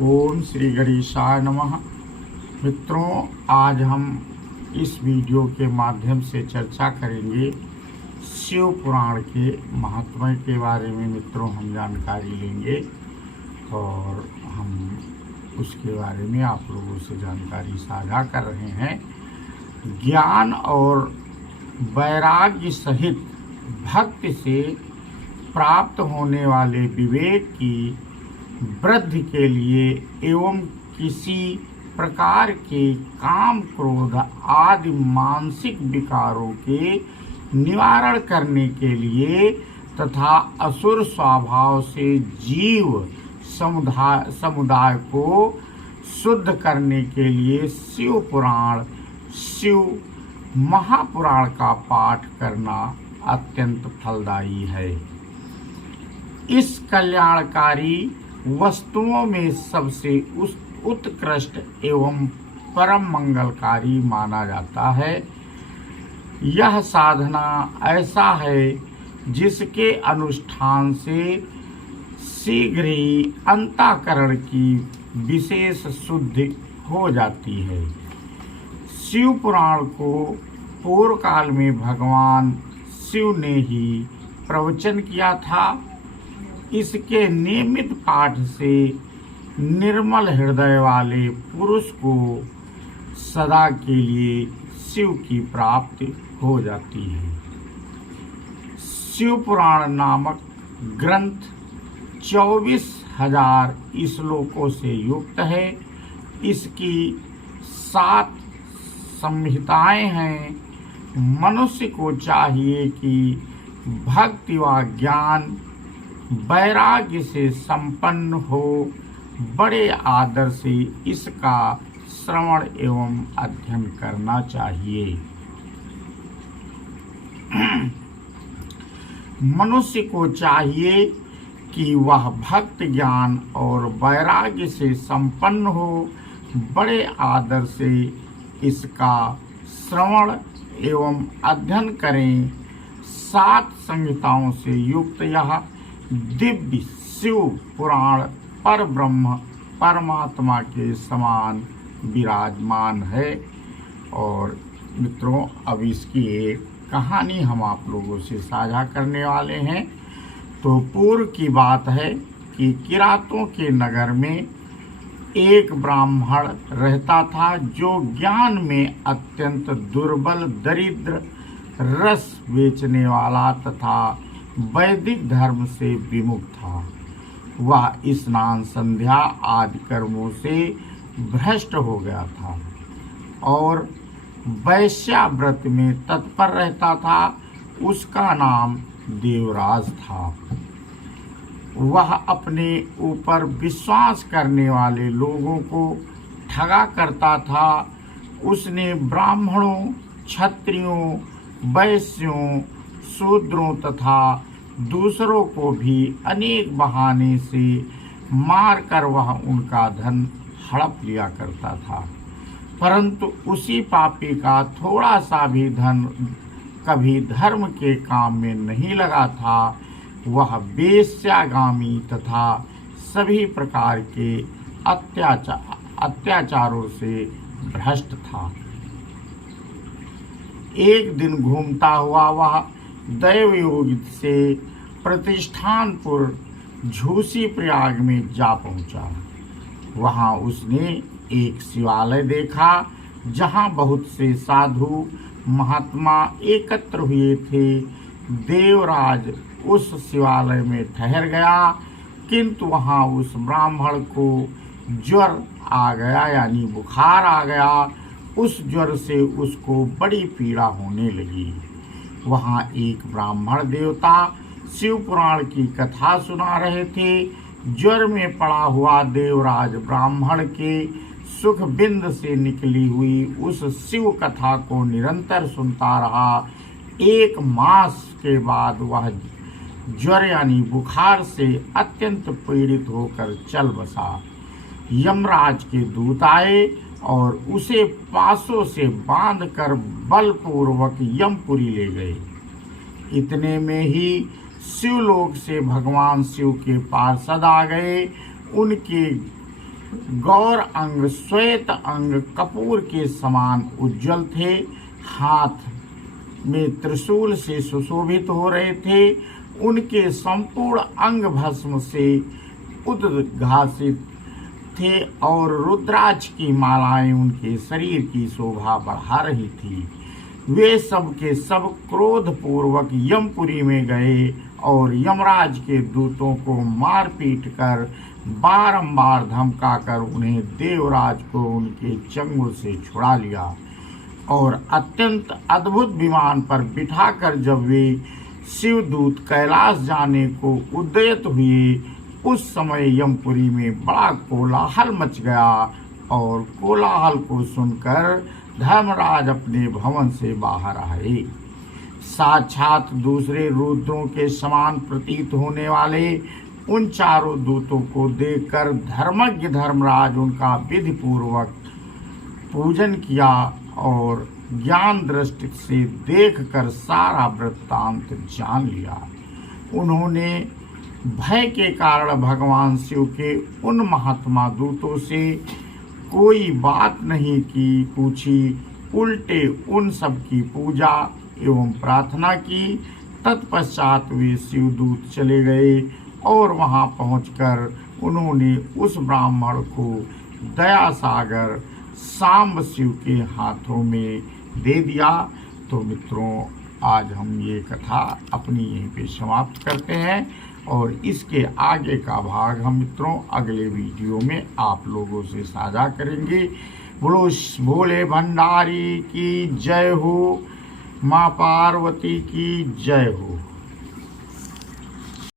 ओम श्री गणेशाय नमः। मित्रों, आज हम इस वीडियो के माध्यम से चर्चा करेंगे शिव पुराण के महात्म्य के बारे में। मित्रों, हम जानकारी लेंगे और हम उसके बारे में आप लोगों से जानकारी साझा कर रहे हैं। ज्ञान और वैराग्य सहित भक्ति से प्राप्त होने वाले विवेक की वृद्धि के लिए एवं किसी प्रकार के काम क्रोध आदि मानसिक विकारों के निवारण करने के लिए तथा असुर स्वभाव से जीव समुदाय को शुद्ध करने के लिए शिव पुराण, शिव महापुराण का पाठ करना अत्यंत फलदायी है। इस कल्याणकारी वस्तुओं में सबसे उत्कृष्ट एवं परम मंगलकारी माना जाता है। यह साधना ऐसा है जिसके अनुष्ठान से शीघ्र ही अंतःकरण की विशेष शुद्धि हो जाती है। शिव पुराण को पूर्व काल में भगवान शिव ने ही प्रवचन किया था। इसके नियमित पाठ से निर्मल हृदय वाले पुरुष को सदा के लिए शिव की प्राप्ति हो जाती है। शिव पुराण नामक ग्रंथ 24,000 श्लोकों से युक्त है। इसकी 7 संहिताएं हैं। मनुष्य को चाहिए कि भक्ति व ज्ञान वैराग्य से संपन्न हो बड़े आदर से इसका श्रवण एवं अध्ययन करना चाहिए। मनुष्य को चाहिए कि वह भक्त ज्ञान और वैराग्य से संपन्न हो बड़े आदर से इसका श्रवण एवं अध्ययन करें। 7 संहिताओं से युक्त यह दिव्य शिव पुराण पर ब्रह्म परमात्मा के समान विराजमान है। और मित्रों, अब इसकी एक कहानी हम आप लोगों से साझा करने वाले हैं। तो पूर्व की बात है कि किरातों के नगर में एक ब्राह्मण रहता था जो ज्ञान में अत्यंत दुर्बल, दरिद्र, रस बेचने वाला तथा वैदिक धर्म से विमुख था। वह स्नान, संध्या आदि कर्मों से भ्रष्ट हो गया था और वैश्याव्रत में तत्पर रहता था। उसका नाम देवराज था। वह अपने ऊपर विश्वास करने वाले लोगों को ठगा करता था। उसने ब्राह्मणों, क्षत्रियों, वैश्यों, शूद्रों तथा दूसरों को भी अनेक बहाने से मारकर वह उनका धन हड़प लिया करता था। परंतु उसी पापी का थोड़ा सा भी धन कभी धर्म के काम में नहीं लगा था। वह वेश्यागामी तथा सभी प्रकार के अत्याचारों से भ्रष्ट था। एक दिन घूमता हुआ वह दैव योग से प्रतिष्ठानपुर झूसी प्रयाग में जा पहुंचा। वहां उसने एक शिवालय देखा जहां बहुत से साधु महात्मा एकत्र हुए थे। देवराज उस शिवालय में ठहर गया, किंतु वहां उस ब्राह्मण को ज्वर आ गया, यानी बुखार आ गया। उस ज्वर से उसको बड़ी पीड़ा होने लगी। वहाँ एक ब्राह्मण देवता शिव पुराण की कथा सुना रहे थे। ज्वर में पड़ा हुआ देवराज ब्राह्मण के सुख बिंद से निकली हुई उस शिव कथा को निरंतर सुनता रहा। 1 मास के बाद वह ज्वर यानी बुखार से अत्यंत पीड़ित होकर चल बसा। यमराज के दूत आए और उसे पासों से बांधकर बलपूर्वक यमपुरी ले गए। इतने में ही शिवलोक से भगवान शिव के पार्षद आ गए। उनके गौर अंग श्वेत अंग कपूर के समान उज्जवल थे, हाथ में त्रिशूल से सुशोभित हो रहे थे। उनके संपूर्ण अंग भस्म से उद्घासित थे और रुद्राक्ष की मालाएं उनके शरीर की शोभा बढ़ा रही थी। वे सब के सब क्रोध पूर्वक यमपुरी में गए और यमराज के दूतों को मार पीट कर बारंबार धमकाकर उन्हें देवराज को उनके चंगुल से छुड़ा लिया और अत्यंत अद्भुत विमान पर बिठाकर जब वे शिवदूत कैलाश जाने को उद्यत हुए, उस समय यमपुरी में बड़ा कोलाहल मच गया और कोलाहल को सुनकर धर्मराज अपने भवन से बाहर आए। साक्षात दूसरे रुद्रों के समान प्रतीत होने वाले उन चारों दूतों को देखकर धर्मज्ञ धर्मराज उनका विधि पूर्वक पूजन किया और ज्ञान दृष्टि से देखकर सारा वृत्तांत जान लिया। उन्होंने भय के कारण भगवान शिव के उन महात्मा दूतों से कोई बात नहीं की पूछी, उल्टे उन सब की पूजा एवं प्रार्थना की। तत्पश्चात वे शिवदूत चले गए और वहां पहुंचकर उन्होंने उस ब्राह्मण को दया सागर सांब शिव के हाथों में दे दिया। तो मित्रों, आज हम ये कथा अपनी यहीं पे समाप्त करते हैं और इसके आगे का भाग हम मित्रों अगले वीडियो में आप लोगों से साझा करेंगे। बोलो भोले भंडारी की जय हो, माँ पार्वती की जय हो।